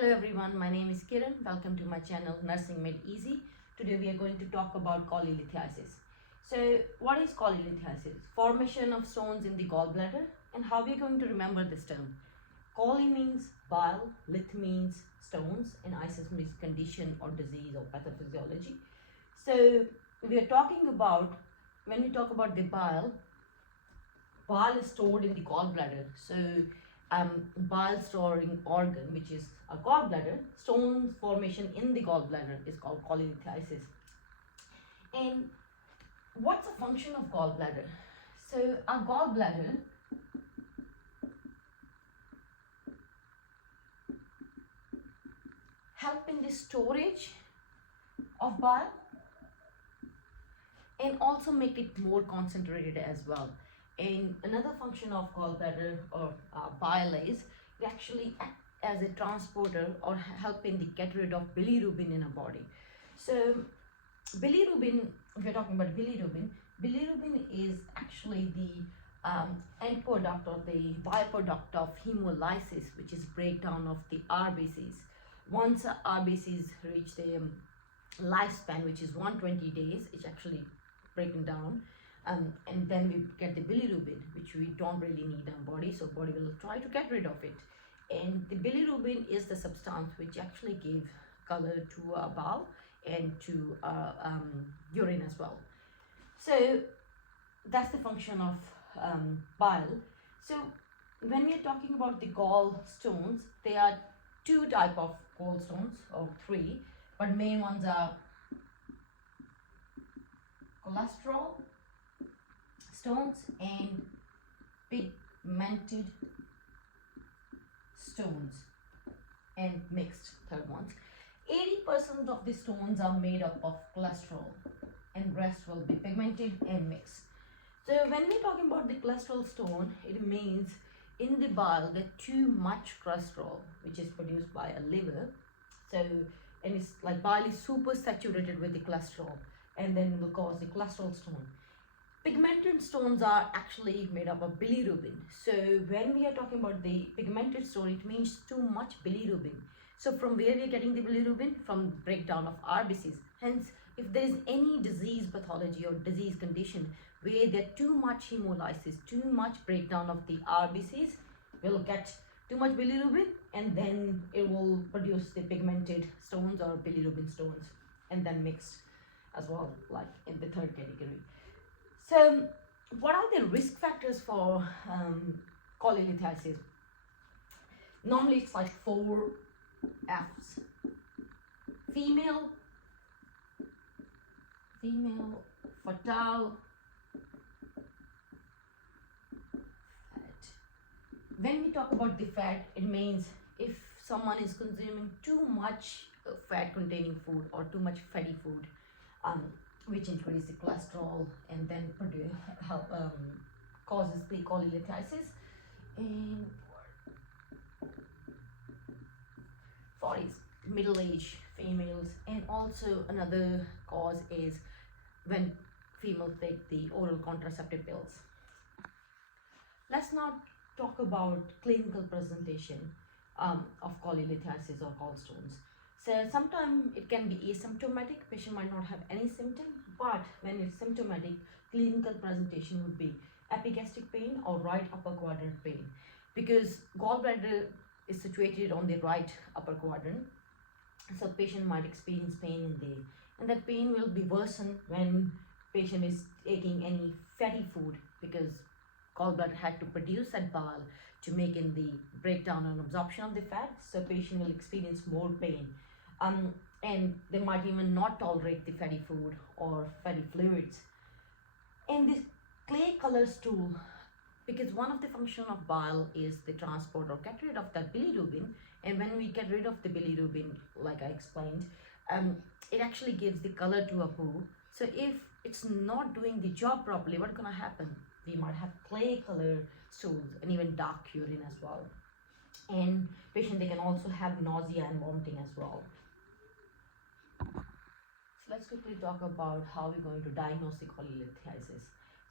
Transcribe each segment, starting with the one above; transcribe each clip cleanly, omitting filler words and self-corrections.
Hello everyone, my name is Kiran. Welcome to my channel Nursing Made Easy. Today we are going to talk about cholelithiasis. So what is cholelithiasis? Formation of stones in the gallbladder. And how we are going to remember this term? Chole means bile, lith means stones, and isis means condition or disease or pathophysiology. So we are talking about, when we talk about the bile is stored in the gallbladder. So bile storing organ, which is a gallbladder, stone formation in the gallbladder is called cholelithiasis. And what's the function of gallbladder? So a gallbladder help in the storage of bile and also make it more concentrated as well. And another function of gallbladder or bile is it actually act as a transporter or help in the get rid of bilirubin in a body. So bilirubin, if you're talking about bilirubin is actually the end product or the byproduct of hemolysis, which is breakdown of the RBCs. Once RBCs reach the lifespan, which is 120 days, it's actually breaking down. And then we get the bilirubin, which we don't really need in our body, so body will try to get rid of it. And the bilirubin is the substance which actually gives color to bowel and to urine as well. So that's the function of bile. So when we are talking about the gallstones, there are two type of gallstones, or three, but main ones are cholesterol stones and pigmented stones, and mixed third ones. 80% of the stones are made up of cholesterol and rest will be pigmented and mixed. So when we're talking about the cholesterol stone, it means in the bile there's too much cholesterol which is produced by a liver. So, and it's like bile is super saturated with the cholesterol, and then it will cause the cholesterol stone. Pigmented stones are actually made up of bilirubin. So when we are talking about the pigmented stone, it means too much bilirubin. So from where we are getting the bilirubin? From breakdown of RBCs. Hence, if there is any disease pathology or disease condition where there's too much hemolysis, too much breakdown of the RBCs, we'll get too much bilirubin, and then it will produce the pigmented stones or bilirubin stones, and then mixed as well, like in the third category. So what are the risk factors for cholelithiasis? Normally it's like 4 F's. Female, fertile, fat. When we talk about the fat, it means if someone is consuming too much fat containing food or too much fatty food, which increases the cholesterol and then causes the cholelithiasis. And for middle-aged females, and also another cause is when females take the oral contraceptive pills. Let's now talk about clinical presentation of cholelithiasis or gallstones. So sometimes it can be asymptomatic, patient might not have any symptom, but when it's symptomatic, clinical presentation would be epigastric pain or right upper quadrant pain, because gallbladder is situated on the right upper quadrant. So patient might experience pain in there, and that pain will be worsened when patient is taking any fatty food, because gallbladder had to produce that bile to make in the breakdown and absorption of the fat, so patient will experience more pain. And they might even not tolerate the fatty food or fatty fluids. And this clay color stool, because one of the function of bile is the transport or get rid of that bilirubin, and when we get rid of the bilirubin, like I explained, it actually gives the color to a poo. So if it's not doing the job properly, what's gonna happen? We might have clay color stools and even dark urine as well. And patient, they can also have nausea and vomiting as well. So let's quickly talk about how we're going to diagnose the cholelithiasis.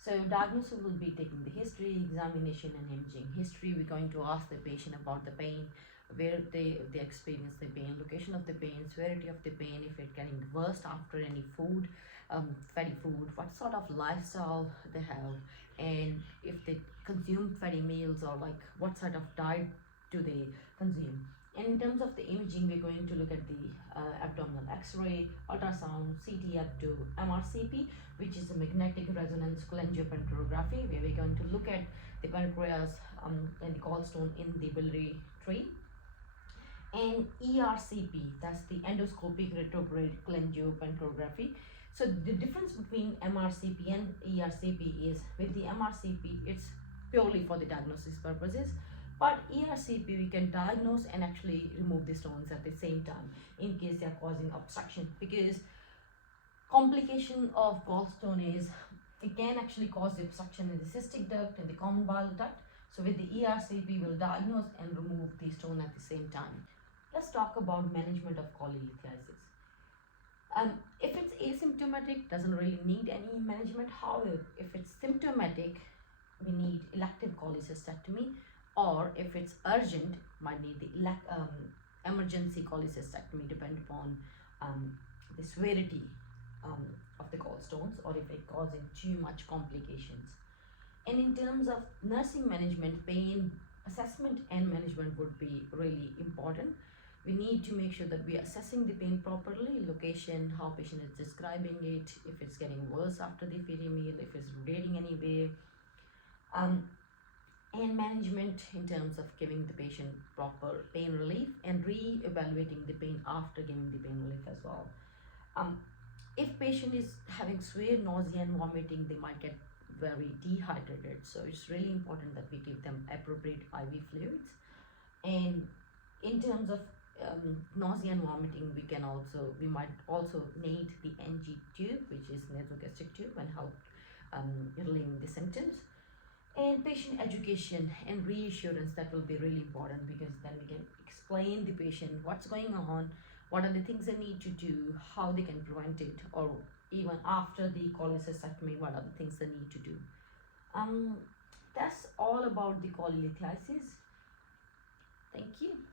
So diagnosis will be taking the history, examination and imaging. History, we're going to ask the patient about the pain, where they experience the pain, location of the pain, severity of the pain, if it's getting worse after any food, fatty food, what sort of lifestyle they have, and if they consume fatty meals, or like what sort of diet do they consume. And in terms of the imaging, we're going to look at the abdominal x-ray, ultrasound, CT abdo, MRCP, which is a magnetic resonance cholangiopancreography, where we're going to look at the pancreas and the gallstone in the biliary tree. And ERCP, that's the endoscopic retrograde cholangiopancreography. So the difference between MRCP and ERCP is, with the MRCP, it's purely for the diagnosis purposes, but ERCP, we can diagnose and actually remove the stones at the same time in case they are causing obstruction, because complication of gallstone is it can actually cause the obstruction in the cystic duct and the common bile duct. So with the ERCP, we'll diagnose and remove the stone at the same time. Let's talk about management of cholelithiasis. If it's asymptomatic, doesn't really need any management. However, if it's symptomatic, we need elective cholecystectomy, or if it's urgent, might need the emergency cholecystectomy, depending upon the severity of the gallstones, or if it causing too much complications. And in terms of nursing management, pain assessment and management would be really important. We need to make sure that we are assessing the pain properly, location, how patient is describing it, if it's getting worse after the feeding meal, if it's rotating anyway, and management in terms of giving the patient proper pain relief and re-evaluating the pain after giving the pain relief as well. If patient is having severe nausea and vomiting, they might get very dehydrated, so it's really important that we give them appropriate IV fluids. And in terms of nausea and vomiting, we might also need the NG tube, which is nasogastric tube, and help relieving the symptoms. And patient education and reassurance, that will be really important, because then we can explain the patient what's going on, what are the things they need to do, how they can prevent it, or even after the cholecystectomy, what are the things they need to do. That's all about the cholelithiasis. Thank you.